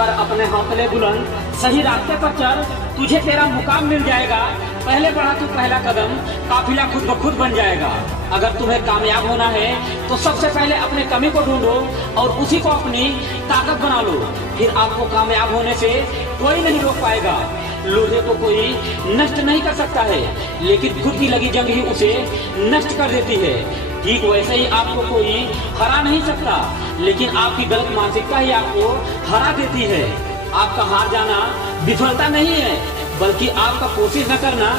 कर अपने हौसले बुलंद, सही रास्ते पर चल, तुझे तेरा मुकाम मिल जाएगा। पहले बढ़ा तू पहला कदम, काफिला खुद ब खुद बन जाएगा। अगर तुम्हें कामयाब होना है तो सबसे पहले अपने कमी को ढूंढो और उसी को अपनी ताकत बना लो। फिर आपको कामयाब होने से कोई नहीं रोक पाएगा। लोहे को कोई नष्ट नहीं कर सकता है, लेकिन खुद की लगी जंग ही उसे नष्ट कर देती है। ठीक वैसे ही आपको कोई हरा नहीं सकता, लेकिन आपकी गलत मानसिकता ही आपको हरा देती है। आपका हार जाना विफलता नहीं है, बल्कि आपका कोशिश न करना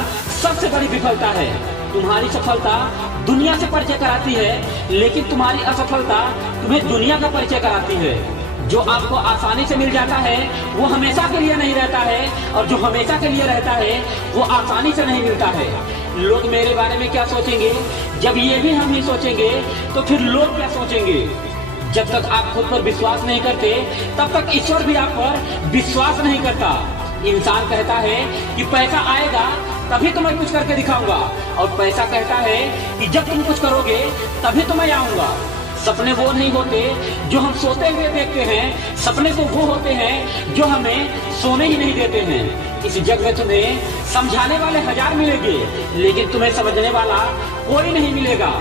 सबसे बड़ी विफलता है। तुम्हारी सफलता दुनिया से परिचय कराती है, लेकिन तुम्हारी असफलता तुम्हें दुनिया का परिचय कराती है। जो आपको आसानी से मिल जाता है वो हमेशा के लिए नहीं रहता है, और जो हमेशा के लिए रहता है वो आसानी से नहीं मिलता है। लोग मेरे बारे में क्या सोचेंगे, जब ये भी हम नहीं सोचेंगे तो फिर लोग क्या सोचेंगे। जब तक आप खुद पर विश्वास नहीं करते तब तक ईश्वर भी आप पर विश्वास नहीं करता। इंसान कहता है कि पैसा आएगा तभी तो मैं कुछ करके दिखाऊंगा, और पैसा कहता है कि जब तुम कुछ करोगे तभी तो मैं आऊंगा। सपने वो नहीं होते जो हम सोते हुए देखते हैं, सपने तो वो होते हैं जो हमें सोने ही नहीं देते हैं। इस जग में तुम्हें समझाने वाले हजार मिलेंगे, लेकिन तुम्हें समझने वाला कोई नहीं मिलेगा।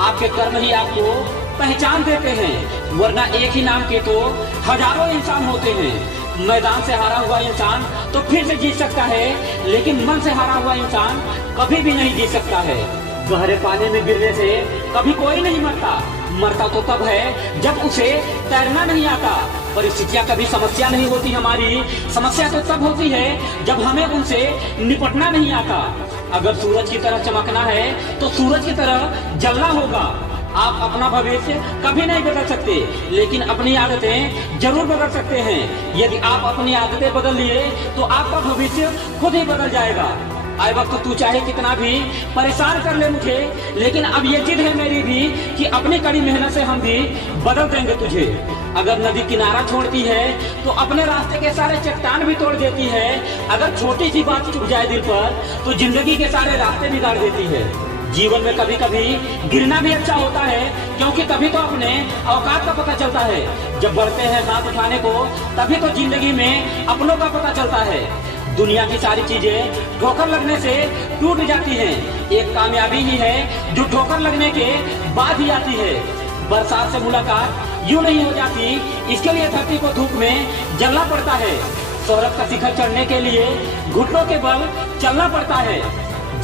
आपके कर्म ही आपको पहचान देते हैं, वरना एक ही नाम के तो हजारों इंसान होते हैं। मैदान से हारा हुआ इंसान तो फिर से जीत सकता है, लेकिन मन से हारा हुआ इंसान कभी भी नहीं जीत सकता है। गहरे पानी में गिरने से कभी कोई नहीं मरता, मरता तो तब है जब उसे तैरना नहीं आता। परिस्थितियां कभी समस्या नहीं होती हमारी, समस्या तो तब होती है जब हमें उनसे निपटना नहीं आता। अगर सूरज की तरह चमकना है तो सूरज की तरह जलना होगा। आप अपना भविष्य कभी नहीं बदल सकते, लेकिन अपनी आदतें जरूर बदल सकते हैं। यदि आप अपनी आदतें बदल लिए तो आपका भविष्य खुद ही बदल जाएगा। आए वक्त तू चाहे कितना भी परेशान कर ले मुझे, लेकिन अब ये जिद है मेरी भी कि अपनी कड़ी मेहनत से हम भी बदल देंगे तुझे। अगर नदी किनारा छोड़ती है तो अपने रास्ते के सारे चट्टान भी तोड़ देती है। अगर छोटी सी बात चुभ जाए दिल पर तो जिंदगी के सारे रास्ते बिगाड़ देती है। जीवन में कभी कभी गिरना भी अच्छा होता है, क्योंकि तभी तो अपने औकात का पता चलता है। जब बढ़ते हैं हाथ उठाने को तभी तो जिंदगी में अपनों का पता चलता है। दुनिया की सारी चीजें ठोकर लगने से टूट जाती हैं, एक कामयाबी ही है जो ठोकर लगने के बाद ही आती है। बरसात से मुलाकात यूं नहीं हो जाती, इसके लिए धरती को धूप में जलना पड़ता है। शोहरत का शिखर चढ़ने के लिए घुटनों के बल चलना पड़ता है।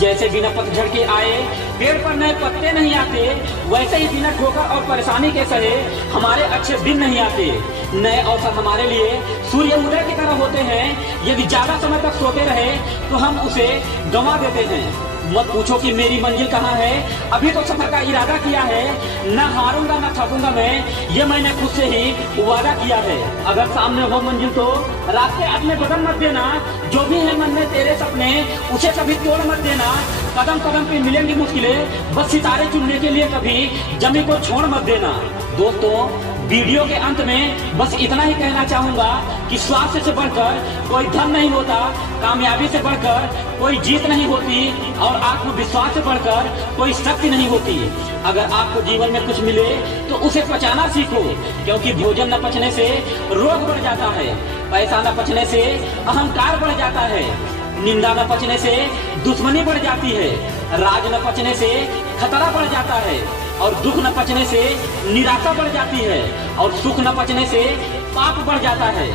जैसे बिना पतझड़ के आए पेड़ पर नए पत्ते नहीं आते, वैसे ही बिना ठोकर और परेशानी के सहे हमारे अच्छे दिन नहीं आते। नए अवसर हमारे लिए सूर्य उदय की तरह होते हैं, यदि ज्यादा समय तक सोते रहे तो हम उसे गंवा देते हैं। मत पूछो कि मेरी मंजिल कहाँ है, अभी तो सफर का इरादा किया है। न हारूंगा न थकूंगा मैं, ये मैंने खुद से ही वादा किया है। अगर सामने हो मंजिल तो रास्ते अपने बदल मत देना, जो भी है मन में तेरे सपने उसे कभी तोड़ मत देना। कदम कदम पे मिलेंगी मुश्किलें, बस सितारे चुनने के लिए कभी जमी को छोड़ मत देना। दोस्तों, वीडियो के अंत में बस इतना ही कहना चाहूंगा कि स्वास्थ्य से बढ़कर कोई धन नहीं होता, कामयाबी से बढ़कर कोई जीत नहीं होती, और आत्मविश्वास से बढ़कर कोई शक्ति नहीं होती। अगर आपको जीवन में कुछ मिले तो उसे पचाना सीखो, क्योंकि भोजन न पचने से रोग बढ़ जाता है, पैसा न पचने से अहंकार बढ़ जाता है, निंदा न पचने से दुश्मनी बढ़ जाती है, राज न पचने से खतरा बढ़ जाता है, और दुख न पचने से निराशा बढ़ जाती है, और सुख न पचने से पाप बढ़ जाता है।